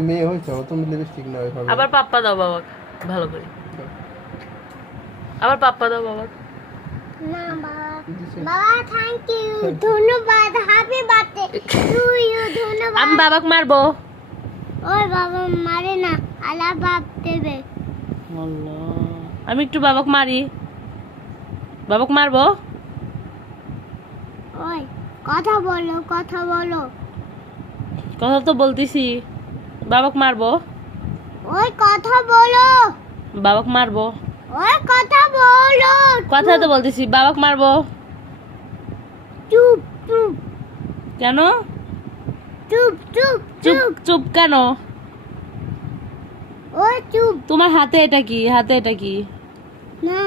মেয়ে হয়েছে তুমি লিপস্টিক না এভাবে আবার পাপ্পা দাও বাবা ভালো করে আবার পাপ্পা দাও বাবা না বাবা বাবা থ্যাংক ইউ ধন্যবাদ হ্যাপি বার্থডে টু ইউ ধন্যবাদ আমি বাবাকে মারবো ওই বাবা মারে না আল্লাহ বাপ দেবে আল্লাহ আমি একটু বাবাকে মারি বাবাকে মারবো ওই কথা বলো কথা বলো কথা তো বলতেছি বাবাকে মারবো ওই কথা বলো বাবাকে মারবো ওই কথা বলো কথা তো বলতেছি বাবাকে মারবো চুপ চুপ কেন চুপ চুপ চুপ চুপ চুপ কেন ওই চুপ তোমার হাতে এটা কি হাতে এটা কি না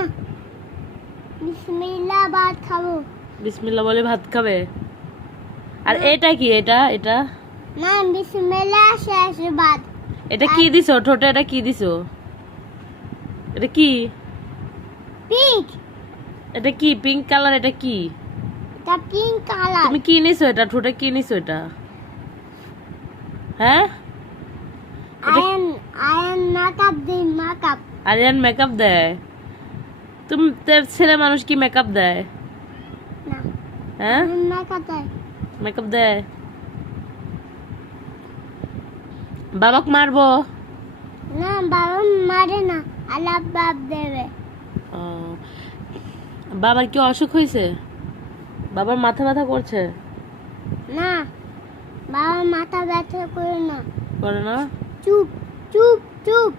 বিসমিল্লাহ ভাত খাবো বিসমিল্লাহ বলে ভাত খাবে আর এটা কি এটা এটা না বিসমিল্লাহ শেষ ভাত এটা কি দিছো ঠোঁটে এটা কি দিছো এটা কি পিঙ্ক এটা কি পিঙ্ক কালার এটা কি এটা পিঙ্ক কালার তুমি কি নিছো এটা ঠোঁটে কি নিছো এটা হ্যাঁ আয়ন মেকআপ দিন মেকআপ আরিয়ান মেকআপ দেয় তুমি ছেলে মানুষ কি মেকআপ দেয় না হ্যাঁ মেকআপ দেয় মেকআপ দেয় বাবাকে মারবো না বাবা মারে না আল্লাহ বাপ দেবে ও, বাবার কি অসুখ হয়েছে বাবার মাথা ব্যথা করছে না বাবা মাথা ব্যথা করে না করে না চুপ চুপ চুপ